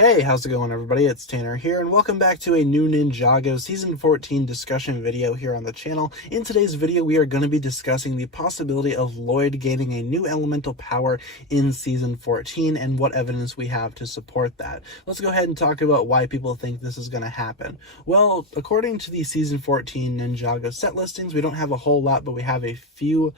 Hey, how's it going everybody? It's Tanner here, and welcome back to a new Ninjago Season 14 discussion video here on the channel. In today's video, we are going to be discussing the possibility of Lloyd gaining a new elemental power in Season 14 and what evidence we have to support that. Let's go ahead and talk about why people think this is going to happen. Well, according to the Season 14 Ninjago set listings, we don't have a whole lot, but we have a few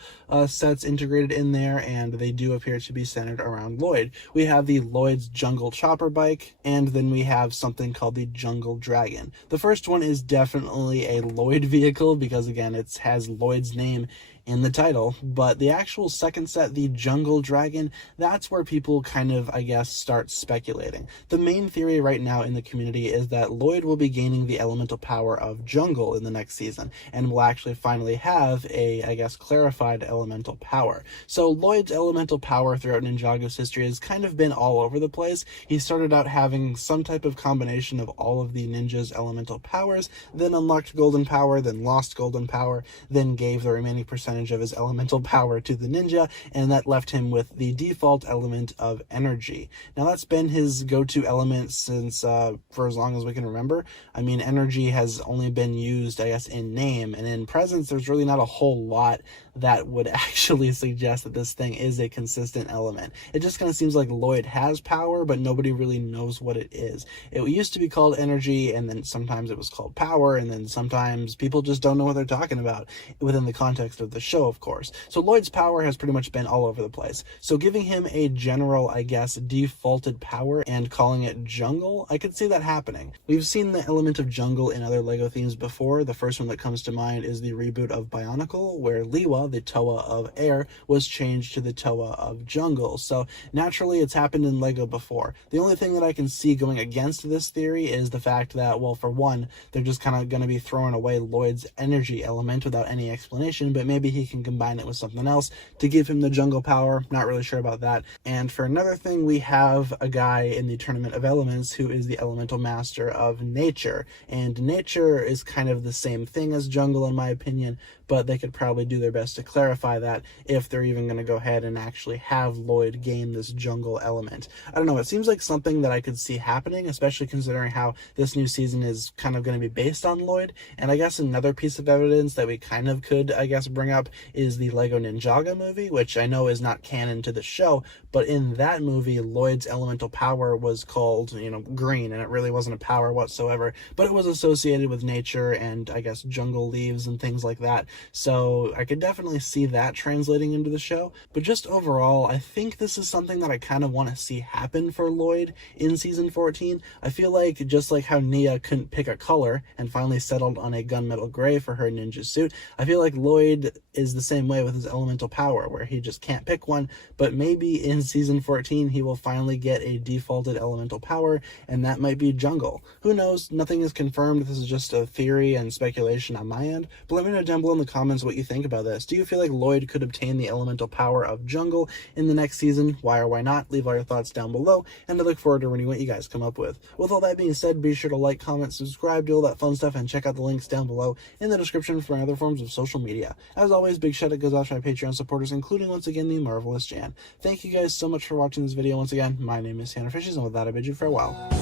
sets integrated in there, and they do appear to be centered around Lloyd. We have the Lloyd's Jungle Chopper Bike, and then we have something called the Jungle Dragon. The first one is definitely a Lloyd vehicle because, again, it has Lloyd's name in the title, but the actual second set, the Jungle Dragon, that's where people kind of, I guess, start speculating. The main theory right now in the community is that Lloyd will be gaining the elemental power of Jungle in the next season, and will actually finally have a, I guess, clarified elemental power. So Lloyd's elemental power throughout Ninjago's history has kind of been all over the place. He started out having some type of combination of all of the ninja's elemental powers, then unlocked golden power, then lost golden power, then gave the remaining percentage of his elemental power to the ninja, and that left him with the default element of energy. Now that's been his go-to element since for as long as we can remember. I mean, energy has only been used, I guess, in name, and in presence there's really not a whole lot that would actually suggest that this thing is a consistent element. It just kind of seems like Lloyd has power, but nobody really knows what it is. It used to be called energy, and then sometimes it was called power, and then sometimes people just don't know what they're talking about within the context of the show, of course. So Lloyd's power has pretty much been all over the place. So giving him a general, I guess, defaulted power and calling it jungle, I could see that happening. We've seen the element of jungle in other LEGO themes before. The first one that comes to mind is the reboot of Bionicle, where Liwa, the Toa of air, was changed to the Toa of jungle. So naturally it's happened in LEGO before. The only thing that I can see going against this theory is the fact that, well, for one, they're just kind of going to be throwing away Lloyd's energy element without any explanation, but maybe he can combine it with something else to give him the jungle power. Not really sure about that. And for another thing, we have a guy in the Tournament of Elements who is the elemental master of nature, and nature is kind of the same thing as jungle in my opinion, but they could probably do their best to clarify that if they're even going to go ahead and actually have Lloyd gain this jungle element. I don't know, it seems like something that I could see happening, especially considering how this new season is kind of going to be based on Lloyd. And I guess another piece of evidence that we kind of could, I guess, bring up is the LEGO Ninjago movie, which I know is not canon to the show, but in that movie, Lloyd's elemental power was called, green, and it really wasn't a power whatsoever, but it was associated with nature and, I guess, jungle leaves and things like that. So I could definitely see that translating into the show, but just overall, I think this is something that I kind of want to see happen for Lloyd in Season 14. I feel like, just like how Nia couldn't pick a color and finally settled on a gunmetal gray for her ninja suit, I feel like Lloyd is the same way with his elemental power, where he just can't pick one, but maybe in Season 14 he will finally get a defaulted elemental power, and that might be jungle. Who knows? Nothing is confirmed. This is just a theory and speculation on my end, but let me know down below in the comments what you think about this. Do you feel like Lloyd could obtain the elemental power of jungle in the next season? Why or why not? Leave all your thoughts down below, and I look forward to reading what you guys come up with. With all that being said, be sure to like, comment, subscribe, do all that fun stuff, and check out the links down below in the description for my other forms of social media. As always, big shout out goes out to my Patreon supporters, including once again the marvelous Jan. Thank you guys so much for watching this video. Once again, my name is TannerFishies, and with that I bid you farewell.